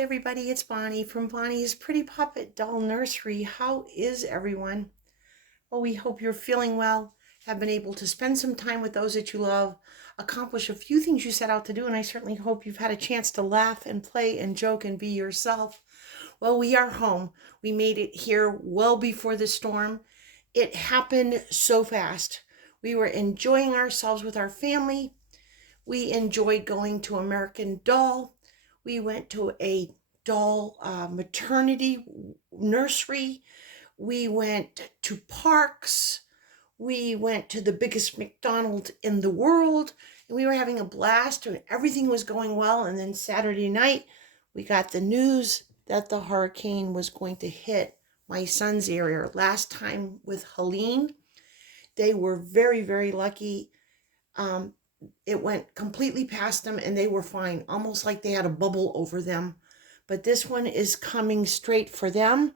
everybody, it's Bonnie from Bonnie's Pretty Puppet Doll Nursery. How is everyone? Well, we hope you're feeling well, have been able to spend some time with those that you love, accomplish a few things you set out to do, and I certainly hope you've had a chance to laugh and play and joke and be yourself. Well, we are home. We made it here well before the storm. It happened so fast. We were enjoying ourselves with our family. We enjoyed going to American Doll. We went to a doll maternity nursery. We went to parks. We went to the biggest McDonald's in the world. And we were having a blast and everything was going well. And then Saturday night, we got the news that the hurricane was going to hit my son's area. Last time with Helene, they were very, very lucky. It went completely past them and they were fine, almost like they had a bubble over them. But this one is coming straight for them.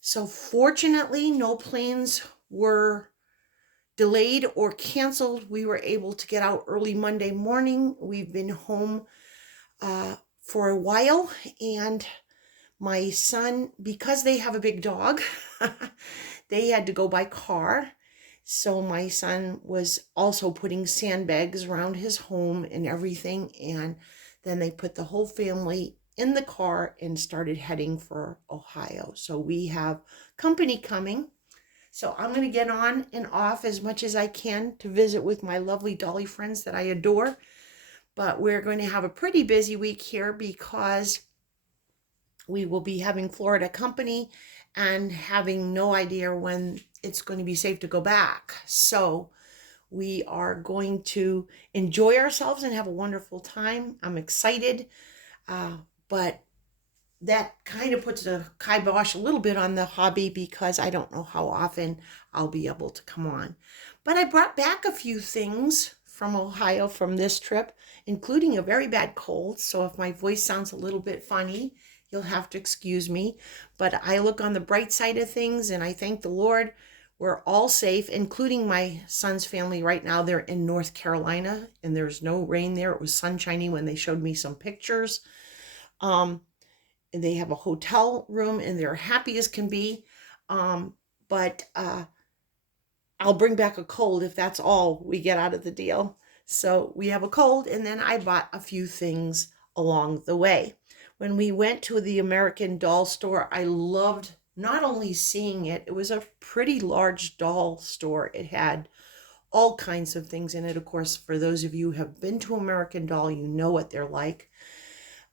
So fortunately, no planes were delayed or canceled. We were able to get out early Monday morning. We've been home for a while, and my son, because they have a big dog, they had to go by car. So my son was also putting sandbags around his home and everything. And then they put the whole family in the car and started heading for Ohio. So we have company coming. So I'm going to get on and off as much as I can to visit with my lovely dolly friends that I adore. But we're going to have a pretty busy week here because we will be having Florida company and having no idea when it's going to be safe to go back. So we are going to enjoy ourselves and have a wonderful time. I'm excited, but that kind of puts a kibosh a little bit on the hobby because I don't know how often I'll be able to come on. But I brought back a few things from Ohio from this trip, including a very bad cold. So if my voice sounds a little bit funny, you'll have to excuse me. But I look on the bright side of things and I thank the Lord we're all safe, including my son's family right now. They're in North Carolina and there's no rain there. It was sunshiny when they showed me some pictures. And they have a hotel room and they're happy as can be. But I'll bring back a cold if that's all we get out of the deal. So we have a cold, and then I bought a few things along the way. When we went to the American Doll store, I loved not only seeing it, it was a pretty large doll store. It had all kinds of things in it. Of course, for those of you who have been to American Doll, you know what they're like.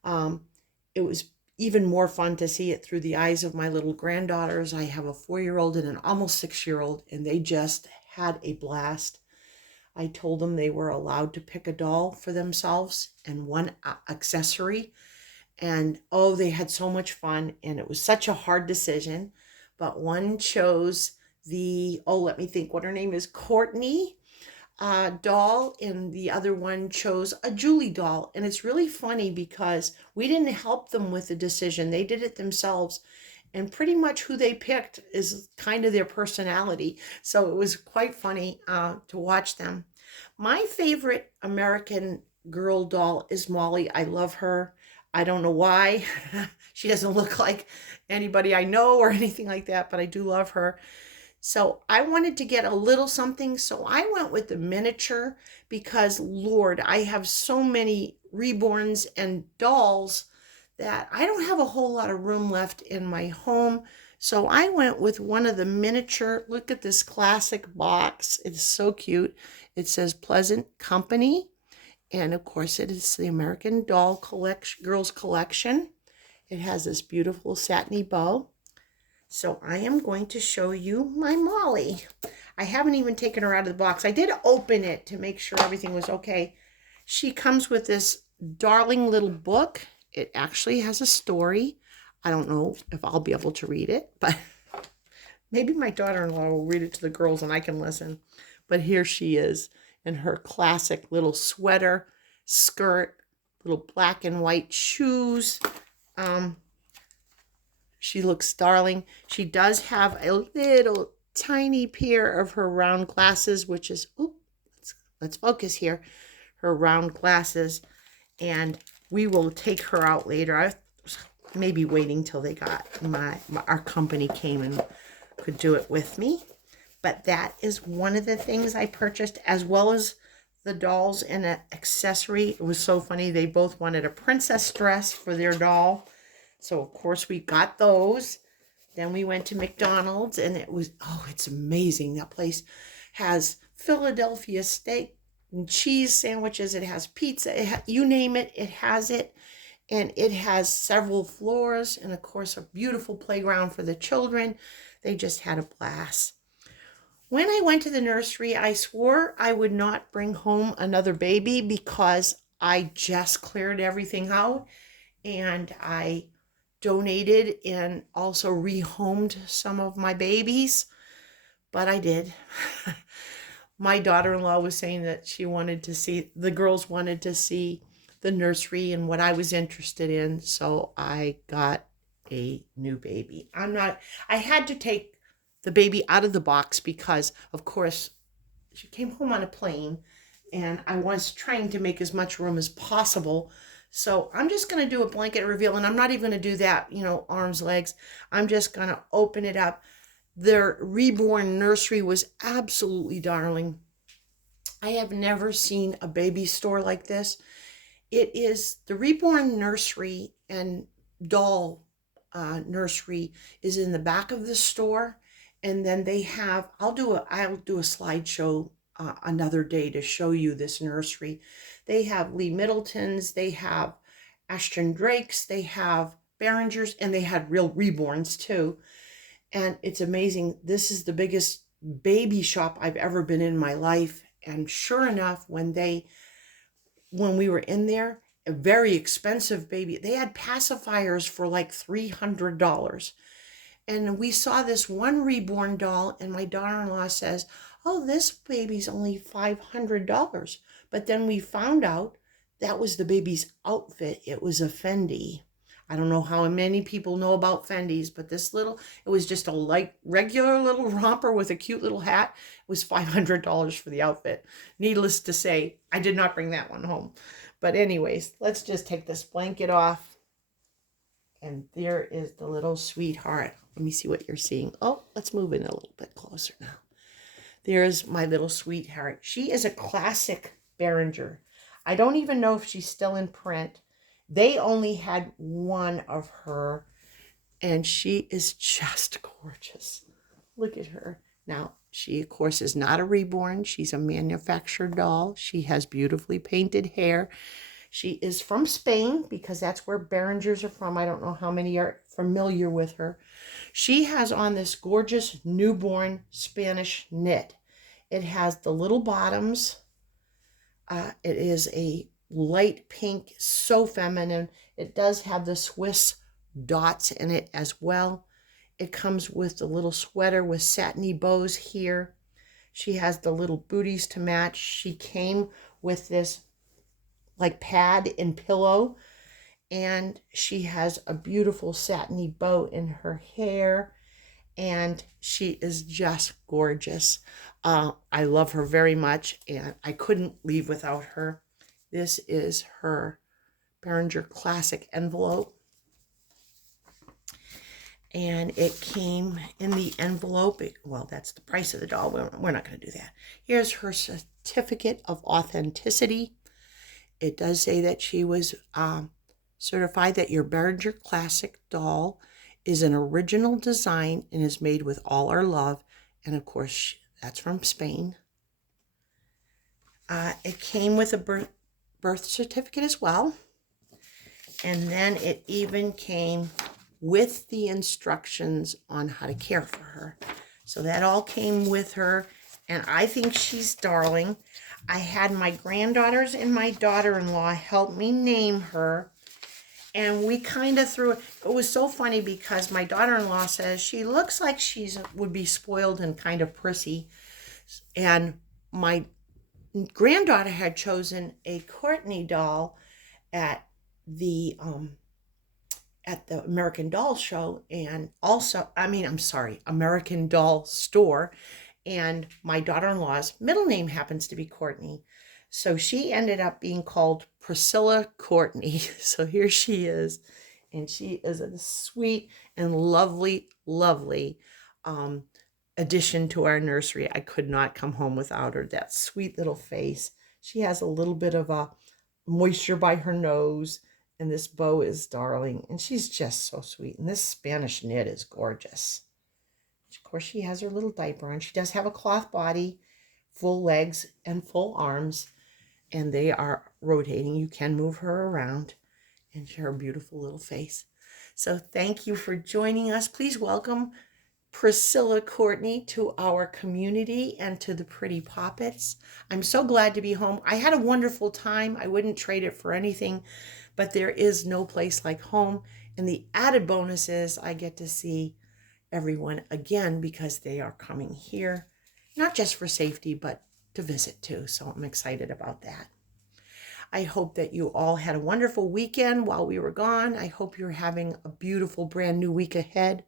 It was even more fun to see it through the eyes of my little granddaughters. I have a 4-year-old and an almost 6-year-old, and they just had a blast. I told them they were allowed to pick a doll for themselves and one accessory. And oh, they had so much fun, and it was such a hard decision. But one chose the, oh, let me think what her name is, Courtney doll, and the other one chose a Julie doll. And it's really funny because we didn't help them with the decision. They did it themselves. And pretty much who they picked is kind of their personality. So it was quite funny to watch them. My favorite American Girl doll is Molly. I love her. I don't know why. She doesn't look like anybody I know or anything like that, but I do love her. So I wanted to get a little something. So I went with the miniature because, Lord, I have so many reborns and dolls that I don't have a whole lot of room left in my home. So I went with one of the miniature. Look at this classic box. It's so cute. It says Pleasant Company. And of course, it is the American Doll Collection, Girls Collection. It has this beautiful satiny bow. So I am going to show you my Molly. I haven't even taken her out of the box. I did open it to make sure everything was okay. She comes with this darling little book. It actually has a story. I don't know if I'll be able to read it, but maybe my daughter-in-law will read it to the girls and I can listen. But here she is in her classic little sweater, skirt, little black and white shoes. She looks darling. She does have a little tiny pair of her round glasses, which is, let's focus here, her round glasses. And we will take her out later. maybe waiting till they got our company came and could do it with me. But that is one of the things I purchased, as well as the dolls and an accessory. It was so funny. They both wanted a princess dress for their doll. So, of course, we got those. Then we went to McDonald's, and it was, oh, it's amazing. That place has Philadelphia steak and cheese sandwiches. It has pizza. You name it, it has it. And it has several floors and, of course, a beautiful playground for the children. They just had a blast. When I went to the nursery, I swore I would not bring home another baby because I just cleared everything out, and I donated and also rehomed some of my babies, but I did. My daughter-in-law was saying that she wanted to see, the girls wanted to see the nursery and what I was interested in, so I got a new baby. I had to take the baby out of the box because, of course, she came home on a plane, and I was trying to make as much room as possible. So I'm just going to do a blanket reveal, and I'm not even going to do that, arms, legs. I'm just going to open it up. Their reborn nursery was absolutely darling. I have never seen a baby store like this. It is the reborn nursery and doll nursery is in the back of the store. And then they have, I'll do a slideshow another day to show you this nursery. They have Lee Middletons, they have Ashton Drakes, they have Behringers, and they had real reborns too. And it's amazing. This is the biggest baby shop I've ever been in my life. And sure enough, when we were in there, a very expensive baby, they had pacifiers for like $300. And we saw this one reborn doll, and my daughter-in-law says, oh, this baby's only $500. But then we found out that was the baby's outfit. It was a Fendi. I don't know how many people know about Fendis, but it was just a light, regular little romper with a cute little hat. It was $500 for the outfit. Needless to say, I did not bring that one home. But anyways, let's just take this blanket off. And there is the little sweetheart. Let me see what you're seeing. Oh, let's move in a little bit closer now. There's my little sweetheart. She is a classic Behringer. I don't even know if she's still in print. They only had one of her, and she is just gorgeous. Look at her. Now, she, of course, is not a reborn. She's a manufactured doll. She has beautifully painted hair. She is from Spain because that's where Behringers are from. I don't know how many are familiar with her. She has on this gorgeous newborn Spanish knit. It has the little bottoms. It is a light pink, so feminine. It does have the Swiss dots in it as well. It comes with a little sweater with satiny bows here. She has the little booties to match. She came with this like pad and pillow, and she has a beautiful satiny bow in her hair, and she is just gorgeous. I love her very much, and I couldn't leave without her. This is her Behringer Classic envelope, and it came in the envelope. Well, that's the price of the doll. We're not going to do that. Here's her certificate of authenticity. It does say that she was certified that your Behringer Classic doll is an original design and is made with all our love. And of course, that's from Spain. It came with a birth certificate as well. And then it even came with the instructions on how to care for her. So that all came with her. And I think she's darling. I had my granddaughters and my daughter-in-law help me name her. And we kind of threw it. It was so funny because my daughter-in-law says she looks like would be spoiled and kind of prissy. And my granddaughter had chosen a Courtney doll at the American Doll show, and also, American Doll store. And my daughter-in-law's middle name happens to be Courtney. So she ended up being called Priscilla Courtney. So here she is. and she is a sweet and lovely, lovely um, addition to our nursery. I could not come home without her. That sweet little face. She has a little bit of a moisture by her nose, and this bow is darling, and she's just so sweet. And this Spanish knit is gorgeous. Of course, she has her little diaper on. She does have a cloth body, full legs and full arms, and they are rotating. You can move her around, and her beautiful little face. So thank you for joining us. Please welcome Priscilla Courtney to our community and to the Pretty Poppets. I'm so glad to be home. I had a wonderful time. I wouldn't trade it for anything, but there is no place like home. And the added bonus is I get to see everyone again because they are coming here, not just for safety, but to visit too. So I'm excited about that. I hope that you all had a wonderful weekend while we were gone. I hope you're having a beautiful brand new week ahead.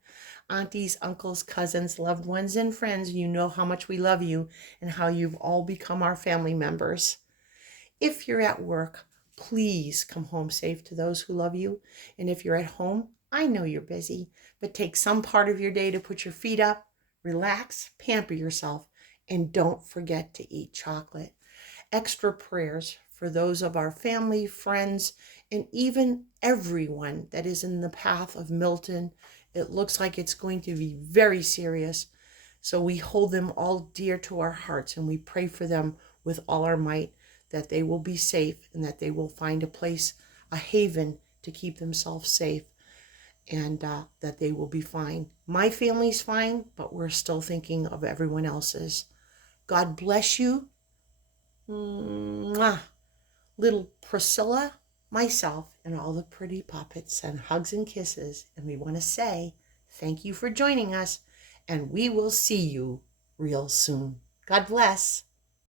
Aunties, uncles, cousins, loved ones, and friends, you know how much we love you and how you've all become our family members. If you're at work, please come home safe to those who love you. And if you're at home, I know you're busy, but take some part of your day to put your feet up, relax, pamper yourself, and don't forget to eat chocolate. Extra prayers for those of our family, friends, and even everyone that is in the path of Milton. It looks like it's going to be very serious. So we hold them all dear to our hearts, and we pray for them with all our might, that they will be safe and that they will find a place, a haven to keep themselves safe, and that they will be fine. My family's fine, but we're still thinking of everyone else's. God bless you. Mwah. Little Priscilla, myself, and all the Pretty Puppets send hugs and kisses, and we want to say thank you for joining us, and we will see you real soon. God bless.